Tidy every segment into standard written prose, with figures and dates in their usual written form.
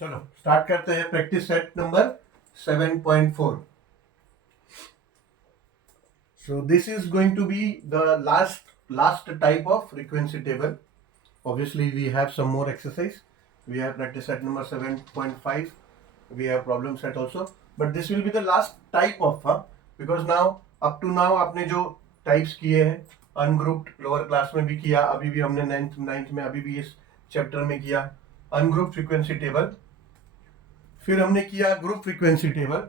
चलो स्टार्ट करते हैं practice set number 7.4. So this is going to be the last type of frequency table. Obviously we have some more exercise. We have practice set number 7.5. We have problem set also, but this will be the last type of because now up to now आपने जो types किए हैं ungrouped lower class में भी किया, अभी भी हमने नाइन्थ में अभी भी इस चैप्टर में किया अनग्रुप्ड फ्रीक्वेंसी टेबल. फिर हमने किया group frequency table.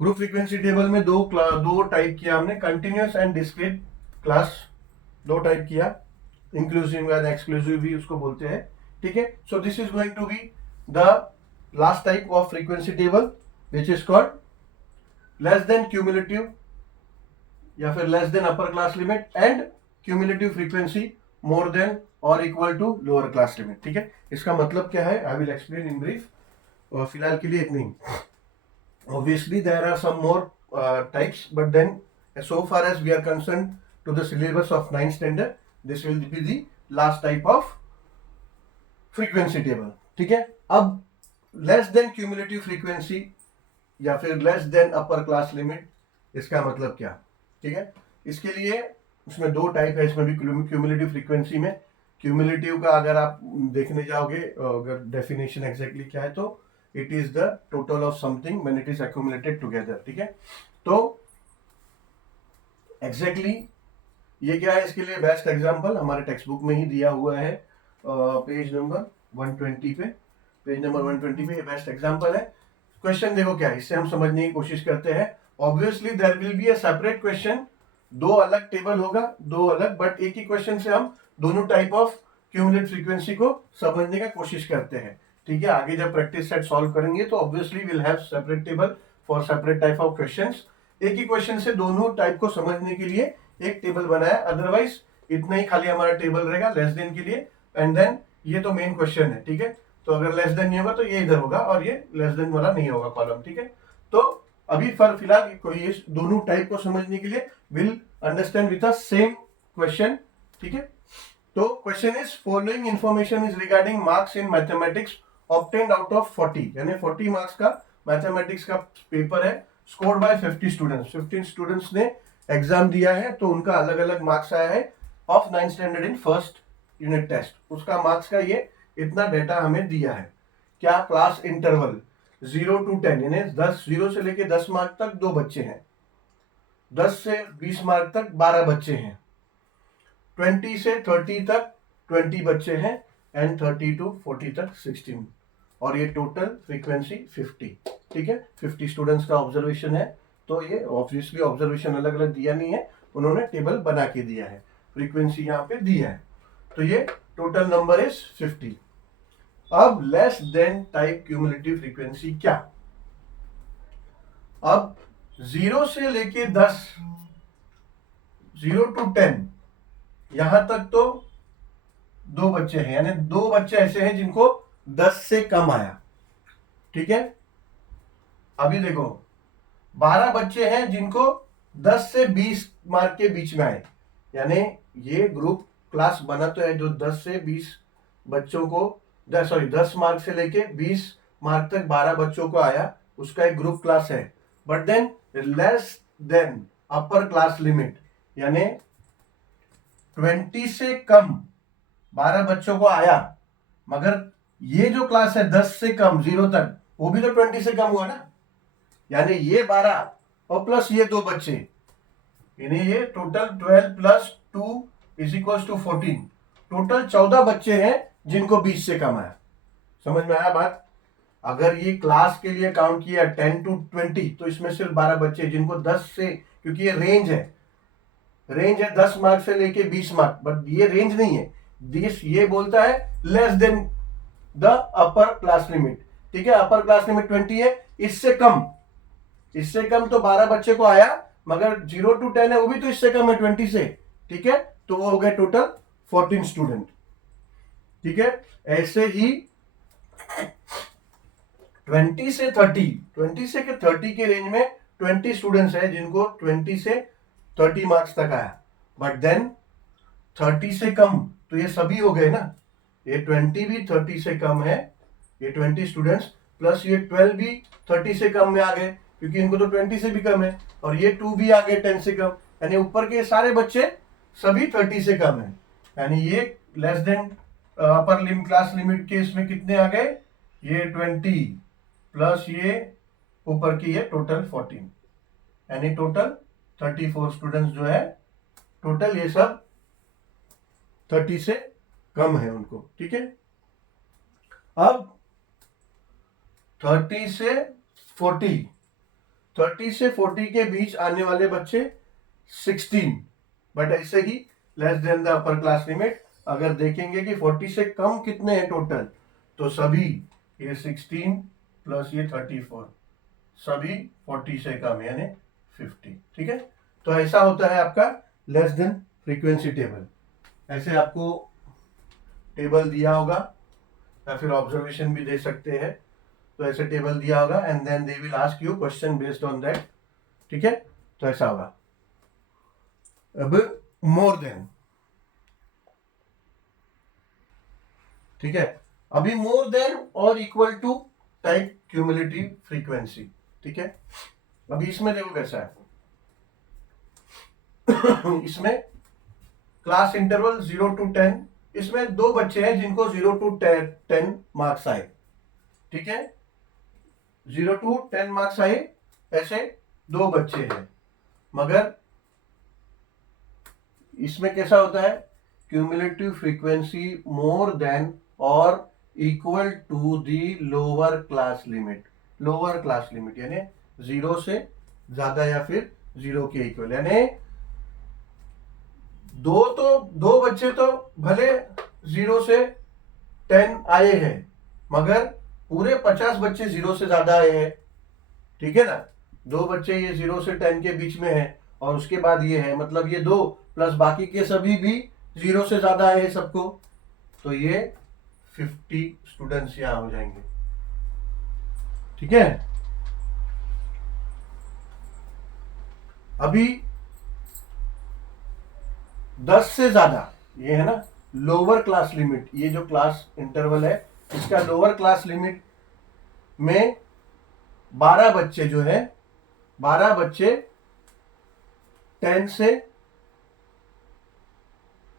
Group frequency table में दो टाइप किया हमने, कंटिन्यूअस एंड डिस्क्रीट क्लास. दो टाइप किया, इंक्लूसिव एंड एक्सक्लूसिव भी उसको बोलते हैं. ठीक है. So this is going to be the last type of frequency table which is called less than cumulative या फिर less than upper class limit and cumulative frequency more than और equal to lower class limit. ठीक है. इसका मतलब क्या है, I will explain in brief. फिलहाल के लिए इतनी. Obviously there are some more types, but then so far as we are concerned to the syllabus of 9th standard, this will be the last type of frequency table. ठीक है. अब less than cumulative frequency या फिर less than upper class limit, इसका मतलब क्या. ठीक है. इसके लिए उसमें दो टाइप है. इसमें भी क्यूमुलेटिव फ्रीक्वेंसी में क्यूमुलेटिव का अगर आप देखने जाओगे, अगर डेफिनेशन एग्जैक्टली क्या है, तो it is the total of something when it is accumulated together. ठीक है. तो एग्जैक्टली ये क्या है, इसके लिए बेस्ट एग्जांपल हमारे टेक्स्ट बुक में ही दिया हुआ है. पेज नंबर 120 पे, पेज नंबर 120 पे ये बेस्ट एग्जांपल है. क्वेश्चन देखो क्या है, इससे हम समझने की कोशिश करते हैं. Obviously there will be a separate question. दो अलग टेबल होगा, दो अलग, बट एक ही क्वेश्चन से हम दोनों टाइप ऑफ क्यूमुलेटिव फ्रीक्वेंसी को समझने का कोशिश करते हैं. ठीक है. आगे जब प्रैक्टिस सेट सॉल्व करेंगे तो obviously will have separate table for separate type of questions. एक ही क्वेश्चन से दोनों टाइप को समझने के लिए एक टेबल बनाया. अदरवाइज इतना ही खाली हमारा टेबल रहेगा लेस देन के लिए, एंड देन ये तो मेन क्वेश्चन है. ठीक है. तो अगर लेस देन नहीं होगा तो ये इधर होगा और ये लेस देन वाला नहीं होगा कॉलम. ठीक है. तो अभी फिलहाल ये दोनों टाइप को समझने के लिए will understand with the same question. ठीक है. तो question is following information is regarding marks in mathematics obtained out of 40, यानी 40 मार्क्स का मैथमेटिक्स का पेपर है. Scored by 50 students. 15 स्टूडेंट्स ने एग्जाम दिया है, तो उनका अलग अलग मार्क्स आया है of 9th standard in first unit test. उसका मार्क्स का ये इतना डेटा हमें दिया है. क्या क्लास इंटरवल 0 to 10, यानी 0 से लेके 10 मार्क तक 2 बच्चे हैं, 10 से 20 मार्क तक 12 बच्चे हैं, 20 से 30 तक 20 बच्चे हैं, एंड 30 to 40 तक 16, और ये टोटल फ्रीक्वेंसी 50. ठीक है. 50 स्टूडेंट्स का ऑब्जर्वेशन है, तो ये ऑब्वियसली ऑब्जर्वेशन अलग अलग दिया नहीं है, उन्होंने टेबल बना के दिया है, फ्रीक्वेंसी यहाँ पे दिया है, तो ये टोटल नंबर इज 50. अब less than type cumulative frequency क्या. अब 0 से लेके 10, 0 to 10 यहां तक तो 2 बच्चे हैं, यानी 2 बच्चे ऐसे हैं जिनको 10 से कम आया. ठीक है. अभी देखो 12 बच्चे हैं जिनको 10 से 20 मार्क के बीच में आए, यानी ये ग्रुप क्लास बना तो है जो 10 से 20 बच्चों को 10 मार्क से लेके 20 मार्क तक 12 बच्चों को आया, उसका एक ग्रुप क्लास है. But than less than upper class limit, यानी 20 से कम 12 बच्चों को आया, मगर ये जो क्लास है 10 से कम 0 तक, वो भी तो 20 से कम हुआ ना, यानी ये 12 और प्लस ये 2 बच्चे, यानी ये total 12 plus 2 is equal to 14. Total 14 बच्चे हैं जिनको 20 से कम आया. समझ में आया बात. अगर ये क्लास के लिए काउंट किया 10 to 20, तो इसमें सिर्फ 12 बच्चे जिनको 10 से, क्योंकि ये रेंज है 10 मार्क से लेके 20 मार्क, बट ये रेंज नहीं है. ये बोलता है less than the upper class limit. ठीक है. अपर क्लास लिमिट 20 है, इससे कम तो 12 बच्चे को आया, मगर 0 to 10 है वो भी तो इससे कम है 20 से. ठीक है. तो वो हो गए टोटल 14 स्टूडेंट. ठीक है. ऐसे ही 20 से 30 के रेंज में 20 स्टूडेंट्स है जिनको 20 से 30 मार्क्स तक आया. बट देन 30 से कम तो ये सभी हो गए ना, ये 20 भी 30 से कम है, ये 20 स्टूडेंट्स प्लस ये 12 भी 30 से कम में आ गए, क्योंकि इनको तो 20 से भी कम है, और ये 2 भी आ गए 10 से कम, यानी ऊपर के सारे बच्चे सभी 30 से कम है, यानी ये less than upper limit class limit के इसमें कितने आ गए, ये 20 प्लस ये ऊपर की ये टोटल 14, यानी टोटल 34 स्टूडेंट्स जो है टोटल, ये सब 30 से कम है उनको। ठीक है, अब 30 से 40, 30 से 40 के बीच आने वाले बच्चे 16, बट ऐसे ही less than the upper class limit. अगर देखेंगे कि 40 से कम कितने हैं टोटल, तो सभी ये 16 प्लस ये 34 सभी 40 से कम यानी 50। ठीक है, तो ऐसा होता है आपका लेस देन फ्रीक्वेंसी टेबल। ऐसे आपको टेबल दिया होगा या फिर ऑब्जर्वेशन भी दे सकते हैं, तो ऐसे टेबल दिया होगा and then they will ask you question based on that. ठीक है, तो ऐसा होगा। अब मोर देन, ठीक है, अभी मोर देन और equal to type cumulative frequency. ठीक है, अभी इसमें देखो कैसा है इसमें क्लास इंटरवल 0 to 10, इसमें दो बच्चे हैं जिनको 0 to 10 मार्क्स आए। ठीक है, 0 to 10 मार्क्स आए, ऐसे दो बच्चे हैं, मगर इसमें कैसा होता है, क्यूमुलेटिव फ्रीक्वेंसी मोर देन और equal to the lower class limit. Lower class limit यानी 0 से ज्यादा या फिर 0 के इक्वल, यानी दो बच्चे तो भले 0 से 10 आए हैं, मगर पूरे 50 बच्चे 0 से ज्यादा आए हैं। ठीक है ना, दो बच्चे ये 0 से 10 के बीच में है और उसके बाद ये है, मतलब ये दो प्लस बाकी के सभी भी 0 से ज्यादा आए हैं सबको, तो ये 50 स्टूडेंट्स यहां हो जाएंगे। ठीक है, अभी 10 से ज्यादा, ये है ना लोअर क्लास लिमिट, ये जो क्लास इंटरवल है इसका लोअर क्लास लिमिट में 12 बच्चे जो है, 12 बच्चे 10 से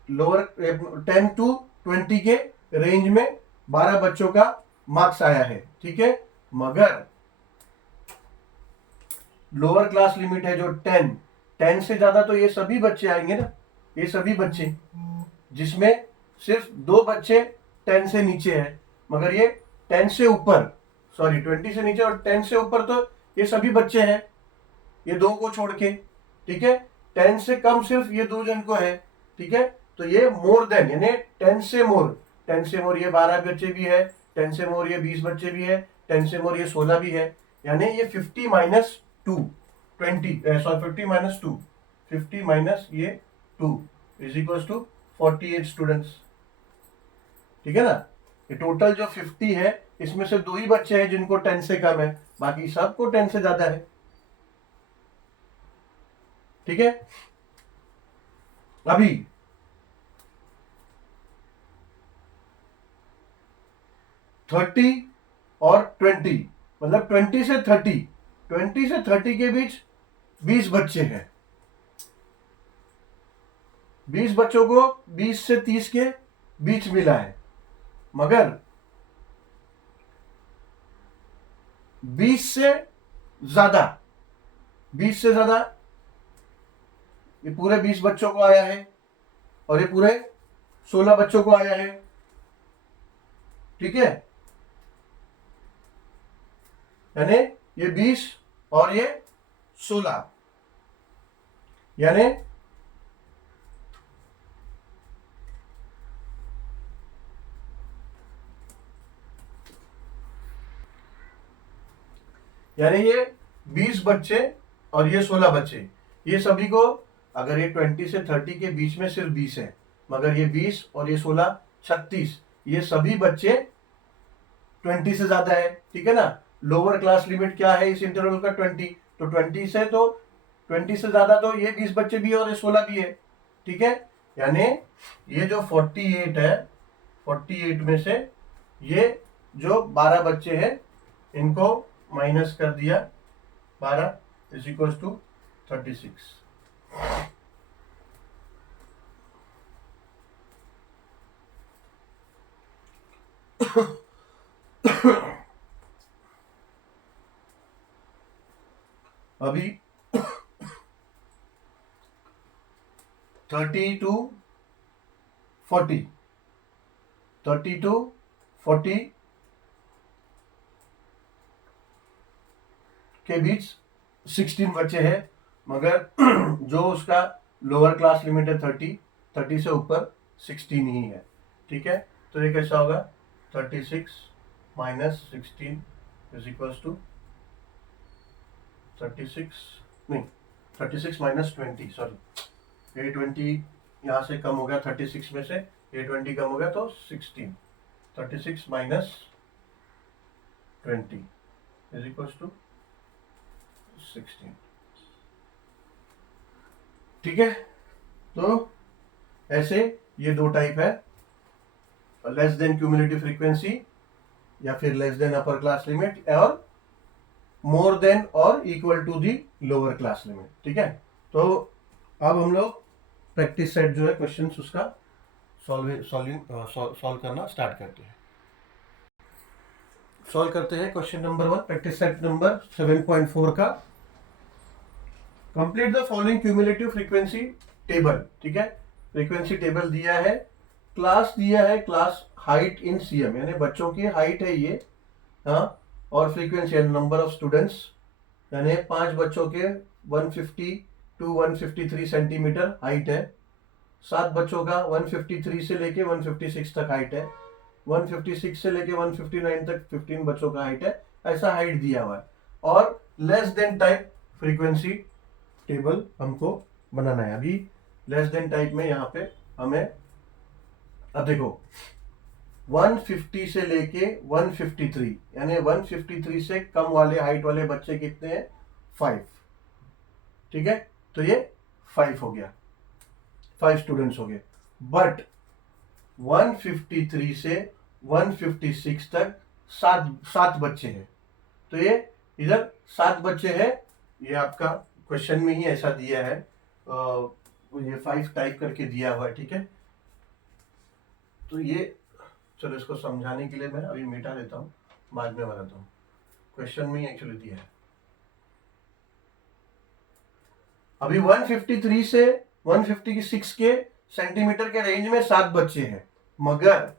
लोअर 10 to 20 के रेंज में 12 बच्चों का मार्क्स आया है। ठीक है, मगर लोअर क्लास लिमिट है जो 10 से ज्यादा, तो ये सभी बच्चे आएंगे ना, ये सभी बच्चे, जिसमें सिर्फ दो बच्चे 10 से नीचे है, मगर ये 10 से ऊपर, सॉरी 20 से नीचे और 10 से ऊपर, तो ये सभी बच्चे हैं, ये दो को छोड़ के। ठीक है, 10 से कम सिर्फ ये दो जन को है। ठीक है, तो ये मोर देन यानी 10 से मोर, 10 से मोर ये 12 बच्चे भी है, 10 से मोर ये 20 बच्चे भी है, 10 से मोर ये 16 भी है, यानी ये 50 माइनस 2 20, सॉरी 50 माइनस 2, 50 माइनस ये 2 इज इक्वल टू 48 स्टूडेंट्स। ठीक है ना, ये टोटल जो 50 है इसमें से दो ही बच्चे हैं जिनको 10 से कम है, बाकी सबको 10 से ज्यादा है। ठीक है, अभी थर्टी और 20, मतलब 20 से 30, 20 से 30 के बीच 20 बच्चे हैं, 20 बच्चों को 20 से 30 के बीच मिला है, मगर 20 से ज्यादा, 20 से ज्यादा ये पूरे 20 बच्चों को आया है और ये पूरे 16 बच्चों को आया है। ठीक है, यानी ये 20 और ये 16, यानी ये 20 बच्चे और ये 16 बच्चे, ये सभी को, अगर ये 20 से 30 के बीच में सिर्फ 20 है, मगर ये 20 और ये 16 36, ये सभी बच्चे 20 से ज्यादा है। ठीक है ना, लोअर क्लास लिमिट क्या है इस इंटरवल का 20, तो 20 से, तो 20 से ज्यादा तो ये 20 बच्चे भी है और ये 16 भी है। ठीक है, यानी ये जो 48 है, 48 में से ये जो 12 बच्चे हैं इनको माइनस कर दिया, 12 इज इक्वल टू 36। अभी 30 टू 40, 30 टू 40 के बीच 16 बच्चे हैं, मगर जो उसका लोअर क्लास लिमिट है 30 से ऊपर 16 ही है। ठीक है, तो ये कैसा होगा, 36 माइनस 16 इज इक्वल टू 36, नहीं 36 माइनस 20, सॉरी ये 20 यहाँ से कम हो गया, 36 में से ये 20 कम हो गया तो 16, 36 माइनस 20 इज इक्वल टू 16। ठीक है, तो ऐसे ये दो टाइप है, लेस देन क्यूमुलेटिव फ्रीक्वेंसी या फिर less than upper class limit और मोर देन और equal to the lower class limit. ठीक है, तो अब हम लोग प्रैक्टिस सेट जो है क्वेश्चंस उसका सॉल्व करना स्टार्ट करते हैं। सॉल्व करते हैं question number 1, practice set number 7.4 का। Complete the following cumulative frequency table. ठीक है, फ्रीक्वेंसी टेबल दिया है, क्लास दिया है, क्लास हाइट इन सीएम यानी बच्चों की हाइट है ये, हाँ, और फ्रीक्वेंसी नंबर ऑफ स्टूडेंट्स यानी 5 बच्चों के 150 टू 153 सेंटीमीटर हाइट है, 7 बच्चों का 153 से लेके 156 तक हाइट है, 156 से लेके 159 तक 15 बच्चों का हाइट है, ऐसा हाइट दिया हुआ है। और less than type frequency table हमको बनाना है। अभी लेस देन टाइप में यहाँ पे हमें, अब देखो 150 से लेके 153 यानी 153 से कम वाले हाइट वाले बच्चे कितने हैं, 5। ठीक है, तो ये 5 हो गया, 5 स्टूडेंट्स हो गए। बट 153 से 156 तक 7 बच्चे हैं, तो ये इधर 7 बच्चे हैं, ये आपका क्वेश्चन में ही ऐसा दिया है, ये 5 टाइप करके दिया हुआ है। ठीक है, तो ये चलो इसको समझाने के लिए मैं अभी मिटा देता हूँ, बाद में बनाता हूँ, क्वेश्चन में ही एक्चुअली दिया है। अभी 153 से 156 के सेंटीमीटर के रेंज में 7 बच्चे हैं, मगर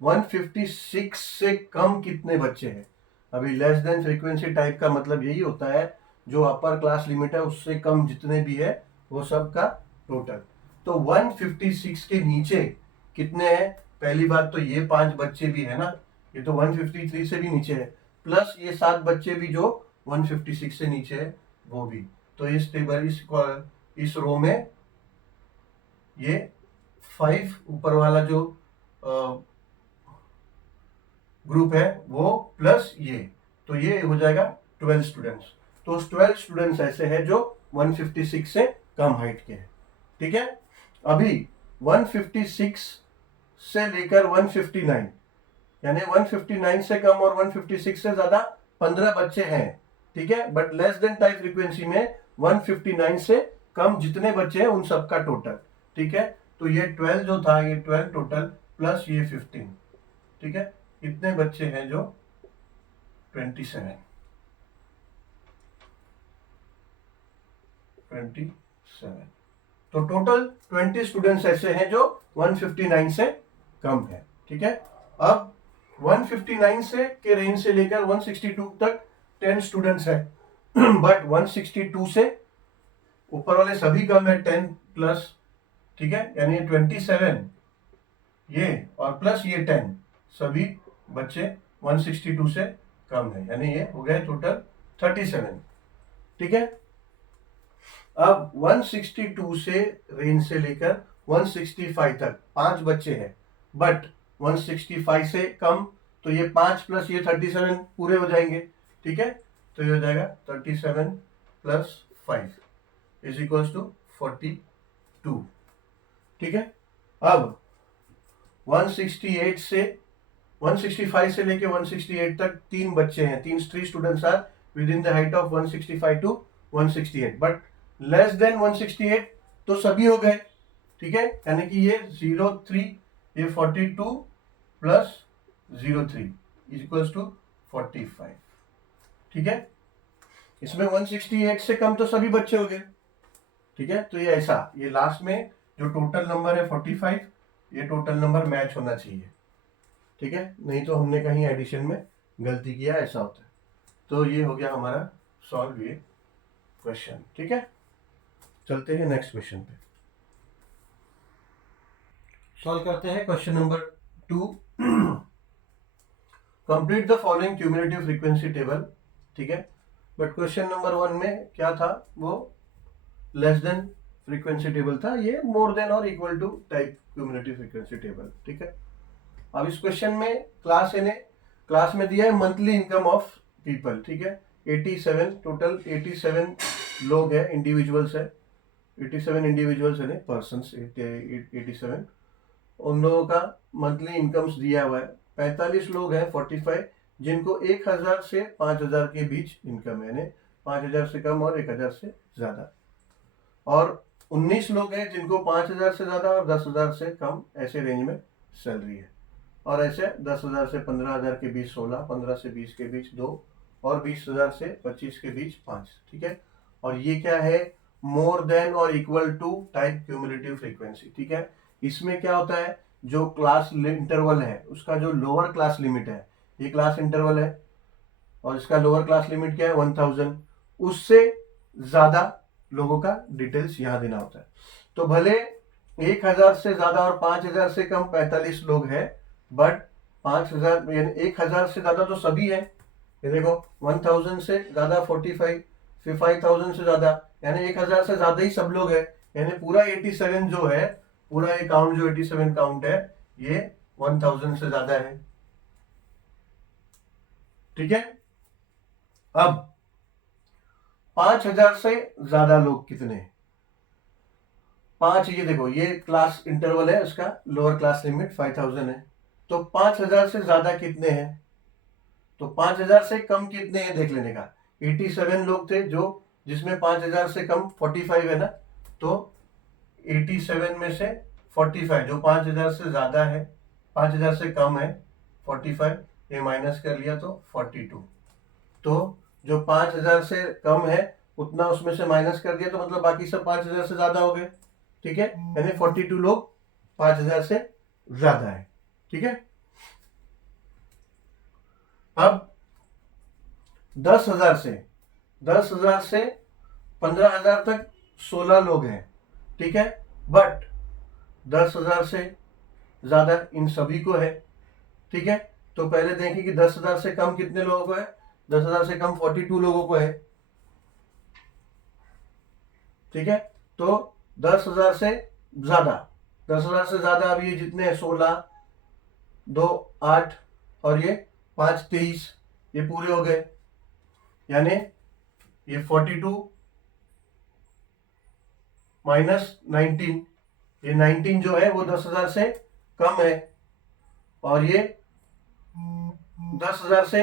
156 से कम कितने बच्चे हैं। अभी लेस देन फ्रीक्वेंसी टाइप का मतलब यही होता है, जो अपर क्लास लिमिट है उससे कम जितने भी है वो सब का टोटल। तो 156 के नीचे कितने हैं, पहली बात तो ये 5 बच्चे भी है ना, ये तो 153 से भी नीचे है, प्लस ये 7 बच्चे भी जो 156 से नीचे है वो भी। तो इस टेबल इस रो में ये 5 ऊपर वाला जो ग्रुप है वो प्लस ये, तो ये हो जाएगा 12 स्टूडेंट्स। तो 12 स्टूडेंट्स ऐसे हैं जो 156 से कम हाइट के हैं। ठीक है, अभी 156 से लेकर 159 यानी 159 से कम और 156 से ज्यादा 15 बच्चे हैं। ठीक है, but less than type frequency में 159 से कम जितने बच्चे हैं उन सबका टोटल। ठीक है, तो ये 12 जो था ये 12 टोटल प्लस ये 15। ठीक है, कितने बच्चे हैं जो 27 तो टोटल 20 स्टूडेंट्स ऐसे हैं जो 159 से कम है। ठीक है, अब 159 से के रेंज से लेकर 162 तक 10 स्टूडेंट्स है, बट 162 से ऊपर वाले सभी कम है 10 प्लस। ठीक है, यानी 27 ये और प्लस ये 10 सभी बच्चे 162 से कम है, यानी ये हो गए टोटल 37। ठीक है, अब 162 से रेंज से लेकर 165 तक 5 बच्चे हैं, बट 165 से कम, तो ये 5 प्लस ये 37 पूरे हो जाएंगे। ठीक है, तो ये हो जाएगा 37 प्लस 5 इज इक्वल टू 42। ठीक है, अब 168 से 165 से लेके 168 तक 3 बच्चे हैं, 3 students are within the height of 165 to 168, but less than 168 तो सभी हो गए, ठीक है, यानी कि ये 03, ये 42 प्लस 03 इज इक्वल्स टू 45, ठीक है। इसमें 168 से कम तो सभी बच्चे हो गए, ठीक है। तो ये ऐसा, ये लास्ट में जो टोटल नंबर है 45, ये टोटल नंबर मैच होना चाहिए, ठीक है, नहीं तो हमने कहीं एडिशन में गलती किया, ऐसा होता है। तो ये हो गया हमारा सॉल्व ये क्वेश्चन, ठीक है। चलते हैं नेक्स्ट क्वेश्चन पे, सॉल्व करते हैं question number 2। Complete the following cumulative frequency table, ठीक है। बट क्वेश्चन नंबर 1 में क्या था, वो लेस देन फ्रीक्वेंसी टेबल था, ये मोर देन और equal to type cumulative frequency table, ठीक है। अब इस क्वेश्चन में क्लास में दिया है मंथली इनकम ऑफ पीपल, ठीक है। 87 टोटल 87 लोग हैं, इंडिविजुअल्स है, 87 इंडिविजुअल्स है, पर्सन्स 87, उन लोगों का मंथली इनकम्स दिया हुआ है। 45 लोग हैं 45 जिनको 1000 से 5000 के बीच इनकम है, यानी 5000 से कम और 1000 से ज्यादा, और 19 लोग हैं जिनको 5000 से ज्यादा और 10,000 से कम ऐसे रेंज में सैलरी है, और ऐसे 10,000 से 15,000 के बीच 16, 15 से 20 के बीच 2, और 20,000 से 25 के बीच 5, ठीक है। और ये क्या है, मोर देन और equal to type cumulative frequency, ठीक है। इसमें क्या होता है, जो क्लास इंटरवल है उसका जो लोअर क्लास लिमिट है, ये क्लास इंटरवल है और इसका लोअर क्लास लिमिट क्या है 1000, उससे ज्यादा लोगों का डिटेल्स यहां देना होता है। तो भले 1000 से ज्यादा और 5000 से कम 45 लोग हैं, बट 5000 यानी 1000 से ज्यादा तो सभी है, ये देखो 1000 से ज्यादा 45, फिर 5000 से ज्यादा यानी 1000 से ज्यादा ही सब लोग है, यानी पूरा 87 जो है, पूरा ये काउंट जो 87 काउंट है, ये 1000 से ज्यादा है, ठीक है। अब 5000 से ज्यादा लोग कितने, 5, ये देखो ये क्लास इंटरवल है, उसका लोअर क्लास लिमिट 5000 है, तो 5000 से ज्यादा कितने हैं, तो 5000 से कम कितने हैं देख लेने का। 87 लोग थे जो, जिसमें 5000 से कम 45 है ना, तो 87 में से 45 जो 5000 से ज्यादा है, 5000 से कम है 45, ये माइनस कर लिया तो 42, तो जो 5000 से कम है उतना उसमें से माइनस कर दिया, तो मतलब बाकी सब 5000 से ज्यादा हो गए, ठीक है, यानी 42 लोग 5000 से ज्यादा है, ठीक है। अब 10,000 से 15,000 तक 16 लोग हैं, ठीक है, बट 10,000 से ज्यादा इन सभी को है, ठीक है। तो पहले देखें कि 10,000 से कम कितने लोगों को है, 10,000 से कम 42 लोगों को है, ठीक है। तो 10,000 से ज्यादा, 10,000 से ज्यादा अब ये जितने हैं 16, 2 8 और ये 5 23, ये पूरे हो गए, यानी ये 42 माइनस 19, ये 19 जो है वो 10,000 से कम है, और ये 10,000 से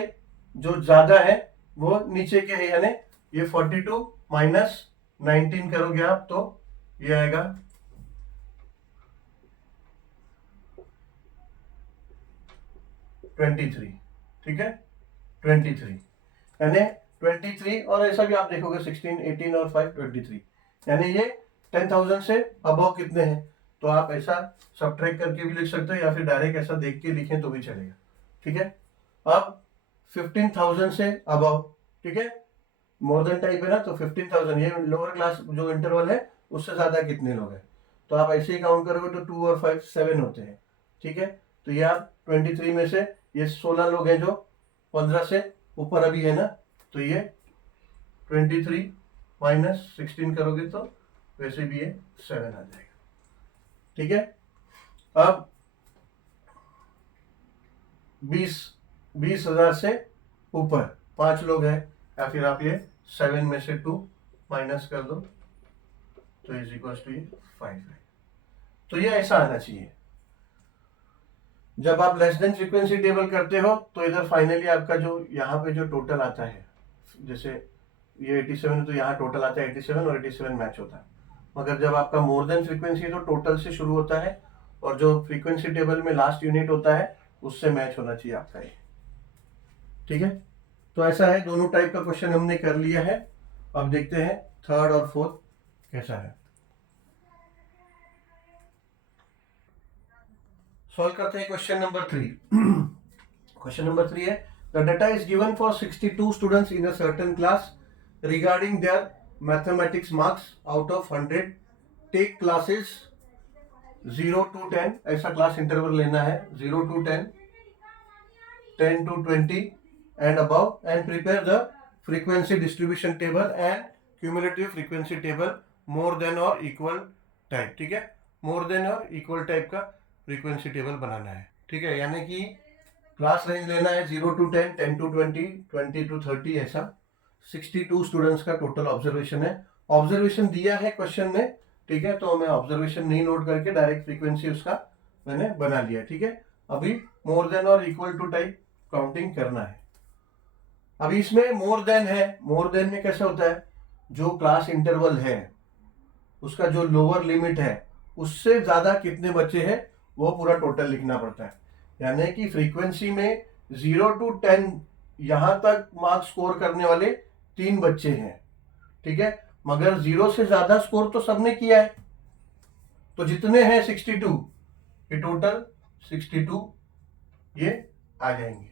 जो ज्यादा है वो नीचे के है, यानी ये 42 माइनस 19 करोगे आप तो ये आएगा 23, ठीक है, 23, यानी 23, और ऐसा भी आप देखोगे 16, 18 और 5 23, यानी ये 10,000 से अबव कितने हैं, तो आप ऐसा सब्ट्रैक्ट करके भी लिख सकते हो या फिर डायरेक्ट ऐसा देख के लिखें तो भी चलेगा, ठीक है। अब 15,000 से अबव, ठीक है, मोर देन टाइप है ना, तो 15,000 ये लोअर क्लास जो इंटरवल है उससे ज्यादा कितने लोग हैं, तो आप ऐसे ही काउंट करोगे तो 2 और 5 7 होते हैं, ठीक है। तो ये आप 23 में से ये 16 लोग हैं जो 15 से ऊपर अभी है ना, तो ये 23 माइनस 16 करोगे तो वैसे भी ये 7 आ जाएगा, ठीक है। अब 20,000 से ऊपर 5 लोग हैं, या फिर आप ये 7 में से 2 माइनस कर दो तो इज इक्वल टू 5 है, तो ये ऐसा आना चाहिए। जब आप लेस देन फ्रीक्वेंसी टेबल करते हो तो इधर फाइनली आपका जो यहाँ पे जो टोटल आता है, जैसे ये 87 है तो यहाँ टोटल आता है 87 और 87 मैच होता है। मगर जब आपका मोर देन फ्रीक्वेंसी है तो टोटल से शुरू होता है और जो फ्रीक्वेंसी टेबल में लास्ट यूनिट होता है उससे मैच होना चाहिए आपका ये। ठीक है, तो ऐसा है, दोनों टाइप का क्वेश्चन हमने कर लिया है। अब देखते हैं थर्ड और फोर्थ कैसा है। सॉल्व करते हैं क्वेश्चन नंबर 3। क्वेश्चन नंबर 3 है, the data is given for 62 students in a certain class regarding their mathematics marks out of 100 take classes 0 to 10, ऐसा क्लास इंटरवल लेना है 0 to 10, 10 to 20 and above, and prepare the frequency distribution table and cumulative frequency table more than और equal type. ठीक है, more than और equal type का frequency table बनाना है। ठीक है, यानी कि क्लास रेंज लेना है 0 to 10, 10 to 20, 20 to 30, ऐसा 62 स्टूडेंट्स का टोटल ऑब्जर्वेशन है। ऑब्जर्वेशन दिया है क्वेश्चन में, ठीक है, तो मैं ऑब्जर्वेशन नहीं नोट करके डायरेक्ट फ्रीक्वेंसी उसका मैंने बना लिया। ठीक है, अभी मोर देन और इक्वल टू टाइप काउंटिंग करना है। अभी इसमें मोर देन है, मोर देन में कैसा होता है, जो क्लास इंटरवल है उसका जो लोअर लिमिट है उससे ज्यादा कितने बच्चे हैं वो पूरा टोटल लिखना पड़ता है। यानी कि फ्रीक्वेंसी में 0 to 10 यहां तक मार्क्स स्कोर करने वाले 3 बच्चे हैं। ठीक है, मगर 0 से ज्यादा स्कोर तो सबने किया है, तो जितने हैं 62, ये टोटल 62 ये आ जाएंगे।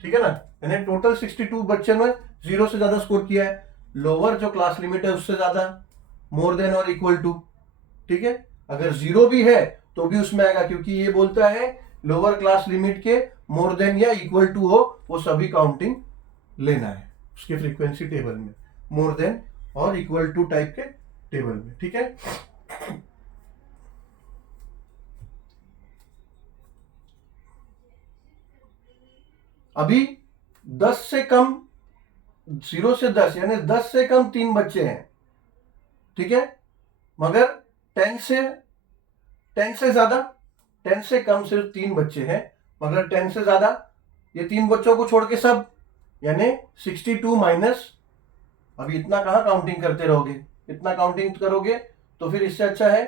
ठीक है ना, यानी टोटल 62 बच्चे ने 0 से ज्यादा स्कोर किया है, लोअर जो क्लास लिमिट है उससे ज्यादा, मोर देन और इक्वल टू। ठीक है, अगर 0 भी है तो भी उसमें आएगा, क्योंकि ये बोलता है लोअर क्लास लिमिट के मोर देन या इक्वल टू हो वो सभी काउंटिंग लेना है उसके फ्रीक्वेंसी टेबल में, मोर देन और इक्वल टू टाइप के टेबल में। ठीक है, अभी 10 से कम, 0 से 10 यानी 10 से कम 3 बच्चे हैं। ठीक है, मगर 10 से ज्यादा, 10 से कम सिर्फ 3 बच्चे हैं, मगर 10 से ज्यादा ये 3 बच्चों को छोड़ के सब, यानी 62 माइनस, अभी इतना कहां काउंटिंग करते रहोगे, इतना काउंटिंग करोगे तो फिर इससे अच्छा है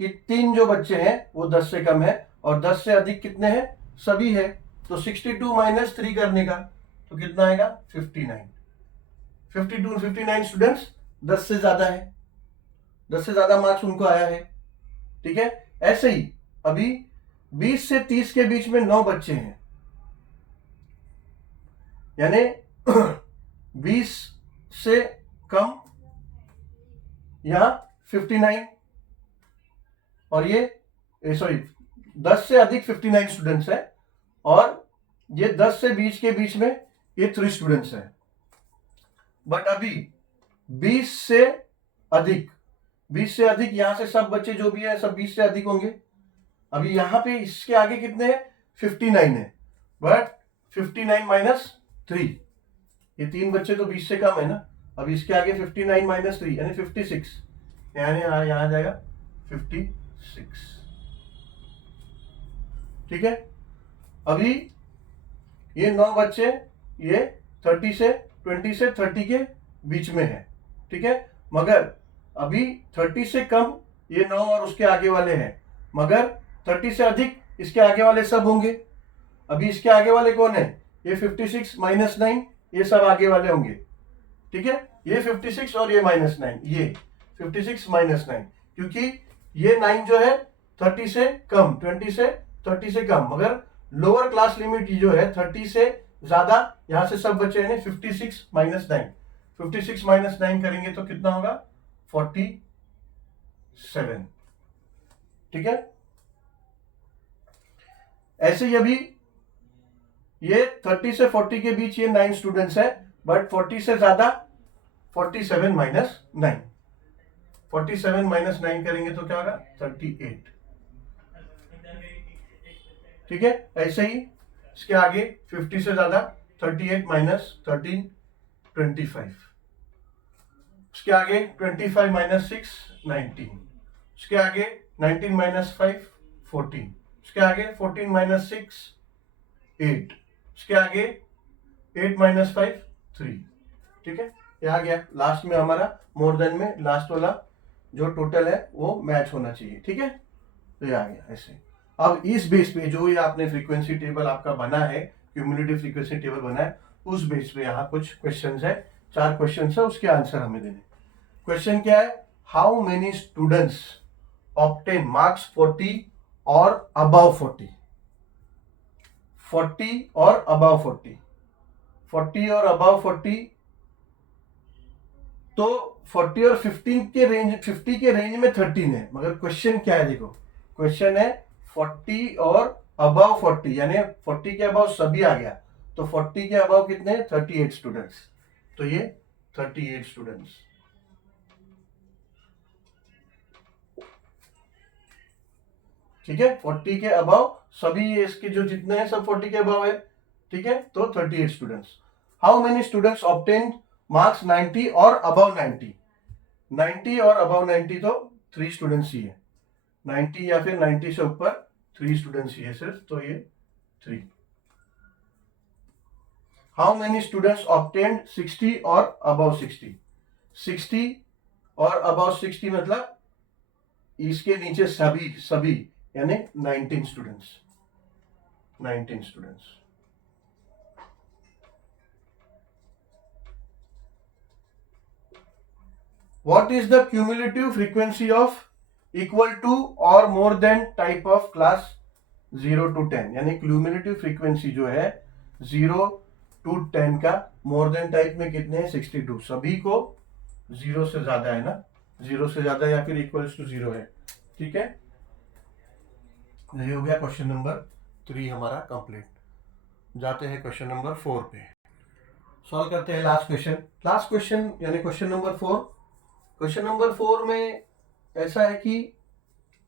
कि 3 जो बच्चे हैं वो 10 से कम है और 10 से अधिक कितने हैं, सभी है, तो 62 माइनस 3 करने का तो कितना आएगा 59। 59 स्टूडेंट्स 10 से ज्यादा है, 10 से ज्यादा मार्क्स उनको आया है। ठीक है, ऐसे ही अभी 20 से 30 के बीच में 9 बच्चे हैं, यानी 20 से कम यहां 59, और ये सॉरी 10 से अधिक 59 स्टूडेंट्स है, और ये 10 से 20 के बीच में ये 3 स्टूडेंट्स हैं। बट अभी 20 से अधिक, 20 से अधिक यहां से सब बच्चे जो भी है सब 20 से अधिक होंगे। अभी यहां पे इसके आगे कितने हैं, 59 है, बट 59 माइनस 3, ये 3 बच्चे तो 20 से कम है ना, अब इसके आगे 59 माइनस 3 यानी 56, यानी यहां आ जाएगा 56। ठीक है, अभी ये 9 बच्चे ये 20 से 30 के बीच में है। ठीक है, मगर अभी 30 से कम ये 9 और उसके आगे वाले हैं, मगर 30 से अधिक इसके आगे वाले सब होंगे। अभी इसके आगे वाले कौन है, ये 56 माइनस 9, ये सब आगे वाले होंगे। ठीक है, ये 56 और ये माइनस 9, ये 56 माइनस 9, क्योंकि ये 9 जो है 30 से कम, 20 से 30 से कम, मगर लोअर क्लास लिमिट जो है 30 से ज्यादा, यहां से सब बच्चे हैं 56 माइनस 9, 56 माइनस 9 करेंगे तो कितना होगा 47। ठीक है, ऐसे ही अभी ये 30 से 40 के बीच ये 9 स्टूडेंट्स है, बट 40 से ज्यादा 47 माइनस 9, 47 माइनस 9 करेंगे तो क्या होगा 38। ठीक है, ऐसे ही इसके आगे 50 से ज्यादा 38 माइनस 13 25, उसके आगे 25 माइनस 6 19, उसके आगे 19 माइनस 5 14, उसके आगे 14 माइनस 6 8, उसके आगे 8 माइनस 5 3। ठीक है, ये आ गया। लास्ट में हमारा मोर देन में लास्ट वाला जो टोटल है वो मैच होना चाहिए। ठीक है, तो ये आ गया ऐसे। अब इस बेस पे जो ये आपने फ्रीक्वेंसी टेबल आपका बना है, क्यूमुलेटिव फ्रीक्वेंसी टेबल बना है, उस बेस पे यहाँ कुछ क्वेश्चंस है, 4 क्वेश्चंस है, उसके आंसर हमें देने। क्वेश्चन क्या है, how many students obtain marks 40 और अबव 40, 40 और अबव 40, 40 और अबव 40, तो 40 और 15 के रेंज, 50 के रेंज में 13 है, मगर क्वेश्चन क्या है, देखो क्वेश्चन है 40 और अबव 40, यानी 40 के अबव सभी आ गया, तो 40 के अबव कितने, 38 स्टूडेंट्स, तो ये 38 स्टूडेंट्स। ठीक है, 40 के अबव सभी, इसके जो जितने हैं सब 40 के अबव है। ठीक है, तो 38 students. How many students obtain marks 90 और अबव 90, 90 और अबव 90 तो 3 स्टूडेंट्स ही है, 90 या फिर 90 से ऊपर 3 स्टूडेंट्स ही है सिर्फ, तो ये 3। हाउ मेनी स्टूडेंट्स ऑब्टेन्ड 60 और अबव 60, 60 और अबव 60 मतलब इसके नीचे सभी सभी, यानी 19 students, 19 students. What is the cumulative frequency of equal to or more than type of class 0 to 10, यानी क्यूमुलेटिव फ्रीक्वेंसी जो है 0 to 10 का मोर देन टाइप में कितने हैं, 62, सभी को 0 से ज्यादा है ना, 0 से ज्यादा या फिर इक्वल्स टू 0 है। ठीक है, ये हो गया क्वेश्चन नंबर 3 हमारा कंप्लीट। जाते हैं क्वेश्चन नंबर 4 पे, सॉल्व करते हैं लास्ट क्वेश्चन। लास्ट क्वेश्चन यानी क्वेश्चन नंबर 4। क्वेश्चन नंबर 4 में ऐसा है कि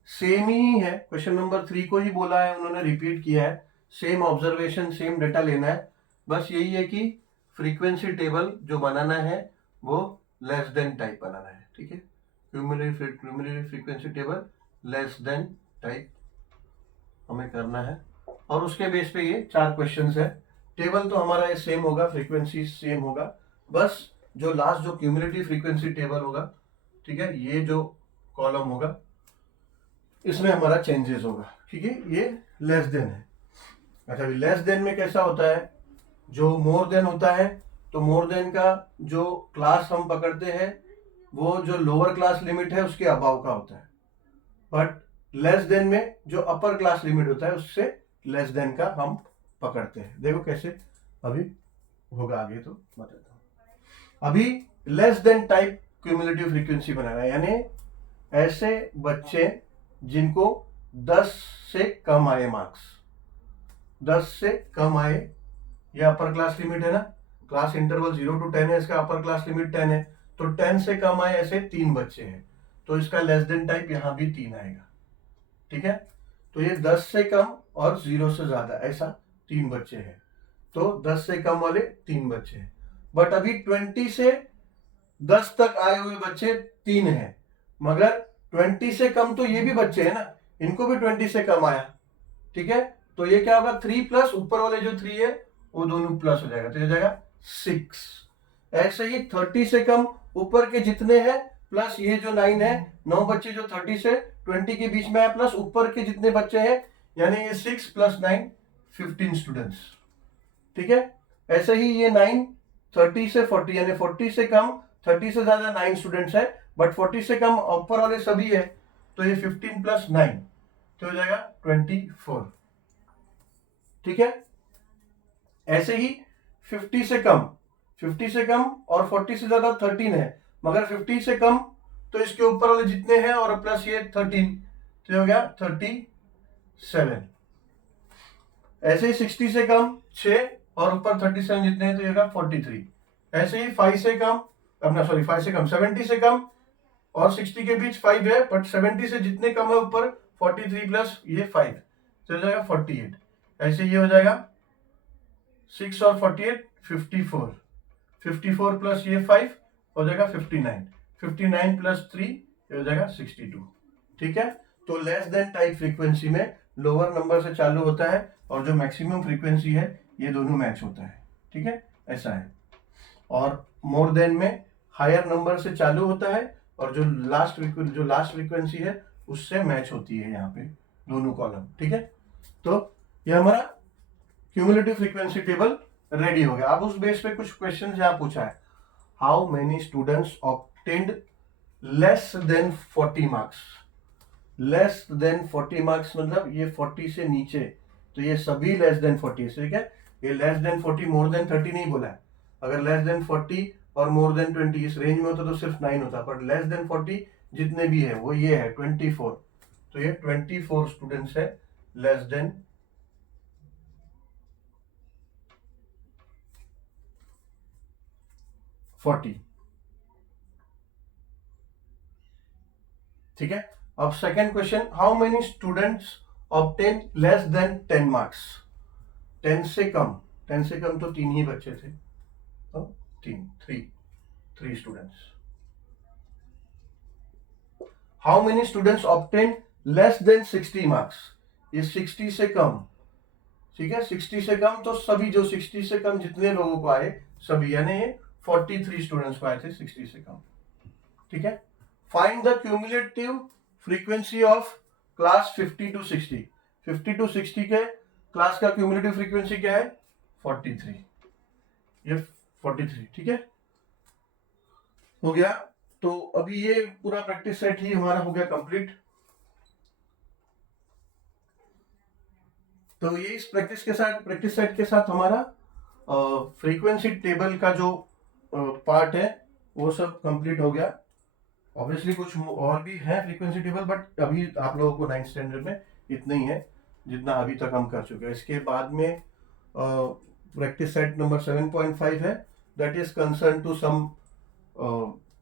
सेम ही है, क्वेश्चन नंबर 3 को ही बोला है, उन्होंने रिपीट किया है, सेम ऑब्जर्वेशन सेम डेटा लेना है, बस यही है कि फ्रीक्वेंसी टेबल जो बनाना है वो लेस देन टाइप बनाना है। ठीक है, cumulative frequency table less than type हमें करना है, और उसके बेस पे ये 4 क्वेश्चंस है। टेबल तो हमारा ये सेम होगा, फ्रीक्वेंसी सेम होगा, बस जो लास्ट जो क्यूमुलेटिव फ्रीक्वेंसी टेबल होगा, ठीक है, ये जो कॉलम होगा इसमें हमारा चेंजेस होगा। ठीक है, ये लेस देन है। अच्छा, लेस देन में कैसा होता है, जो मोर देन होता है तो मोर देन का जो क्लास हम पकड़ते हैं वो जो लोअर क्लास लिमिट है उसके अबाव का होता है, बट लेस देन में जो अपर क्लास लिमिट होता है उससे लेस देन का हम पकड़ते हैं। देखो कैसे अभी होगा, आगे तो बताता हूं। अभी less than type cumulative frequency बनाना है, यानी ऐसे बच्चे जिनको 10 से कम आए मार्क्स, 10 से कम आए, ये अपर क्लास लिमिट है ना, क्लास इंटरवल 0 to 10 है, इसका अपर क्लास लिमिट 10 है, तो 10 से कम आए ऐसे 3 बच्चे हैं, तो इसका लेस देन टाइप यहां भी 3 आएगा। ठीक है, तो ये 10 से कम और 0 से ज्यादा ऐसा 3 बच्चे हैं, तो 10 से कम वाले 3 बच्चे हैं, बट अभी 20 से 10 तक आए हुए बच्चे 3 हैं, मगर 20 से कम तो ये भी बच्चे हैं ना, इनको भी 20 से कम आया। ठीक है, तो ये क्या होगा, 3 प्लस ऊपर वाले जो 3 है वो दोनों प्लस हो जाएगा, तो ये जाएगा 6। ऐसे ही 30 से कम ऊपर के जितने हैं प्लस ये जो 9 है, 9 बच्चे जो 30 से 20 के बीच में है, प्लस ऊपर के जितने बच्चे हैं, यानी ये 6 प्लस 9 15 स्टूडेंट्स। ठीक है, ऐसे ही ये 9 30 से 40, यानी 40 से कम 30 से ज्यादा 9 स्टूडेंट्स है, बट 40 से कम ऊपर वाले सभी है, तो ये 15 प्लस 9 तो हो जाएगा 24। ठीक है, ऐसे ही 50 से कम, 50 से कम और 40 से ज्यादा 13 है, मगर 50 से कम तो इसके ऊपर वाले जितने हैं और प्लस ये 13, तो हो गया 37। ऐसे ही 60 से कम 6 और ऊपर 37 जितने हैं तो ये होगा 43। ऐसे ही 5 से कम, अपना सॉरी 5 से कम 70 से कम और 60 के बीच 5 है, बट 70 से जितने कम है ऊपर 43 प्लस ये 5 तो हो जाएगा 48। ऐसे ये हो जाएगा 6 और 48 54, 54 प्लस ये 5 हो जाएगा 59, 59 प्लस 3 ये हो जाएगा 62। ठीक है, तो लेस देन टाइप फ्रीक्वेंसी में लोअर नंबर से चालू होता है और जो मैक्सिमम फ्रीक्वेंसी है ये दोनों मैच होता है, ठीक है, ऐसा है। और मोर देन में हायर नंबर से चालू होता है और जो लास्ट फ्रीक्वेंसी है उससे मैच होती है यहाँ पे दोनों कॉलम, ठीक है। तो ये हमारा क्यूमुलेटिव फ्रीक्वेंसी टेबल रेडी हो गया। अब उस बेस पे कुछ क्वेश्चन यहाँ पूछा है, how many students obtained less than 40 marks. Less than 40 marks मतलब ये 40 से नीचे, तो ये सभी लेस देन 40, ठीक है। ये लेस देन 40 मोर देन 30 नहीं बोला है। अगर लेस देन 40 और मोर देन 20 इस रेंज में होता तो सिर्फ 9 होता, पर लेस देन 40 जितने भी है वो ये है 24, तो ये 24 स्टूडेंट्स है लेस देन 40, ठीक है। अब second question, how many students obtain less than 10 marks. 10 से कम, 10 से कम तो 3 ही बच्चे थे, तो 3 students. How many students obtain less than 60 marks, ये 60 से कम, ठीक है। 60 से कम तो सभी, जो 60 से कम जितने लोगों को आए सभी, यानी 43 स्टूडेंट्स को आए थे 60 से कम, ठीक है। Find the cumulative frequency of class 50 to 60। 50 to 60 के क्लास का क्यूमुलेटिव फ्रीक्वेंसी क्या है 43, ये 43, ठीक है, हो गया। तो अभी ये पूरा प्रैक्टिस सेट ही हमारा हो गया कंप्लीट। तो ये इस प्रैक्टिस सेट के साथ हमारा फ्रीक्वेंसी टेबल का जो पार्ट है वो सब कंप्लीट हो गया। ऑब्वियसली कुछ और भी है फ्रीक्वेंसी टेबल, बट अभी आप लोगों को 9th स्टैंडर्ड में इतना ही है जितना अभी तक हम कर चुके हैं। इसके बाद में प्रैक्टिस सेट नंबर 7.5 है, that is concern to some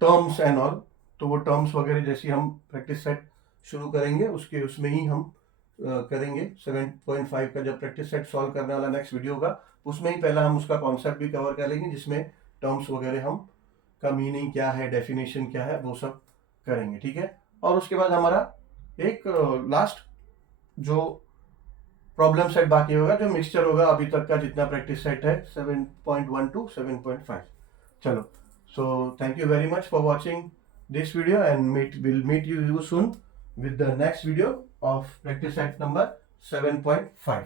terms and all. तो वो टर्म्स वगैरह जैसे हम प्रैक्टिस सेट शुरू करेंगे उसमें ही हम करेंगे। 7.5 का जब प्रैक्टिस सेट सॉल्व करने वाला नेक्स्ट वीडियो होगा उसमें ही पहला हम उसका कॉन्सेप्ट भी कवर कर लेंगे, जिसमें टर्म्स वगैरह हम का मीनिंग क्या है, डेफिनेशन क्या है, वो सब करेंगे, ठीक है। और उसके बाद हमारा एक लास्ट जो प्रॉब्लम सेट बाकी होगा, जो मिक्सचर होगा अभी तक का जितना प्रैक्टिस सेट है 7.1 to 7.5। चलो, so thank you very much for watching this video and we'll meet you soon with the next video of practice set number 7.5.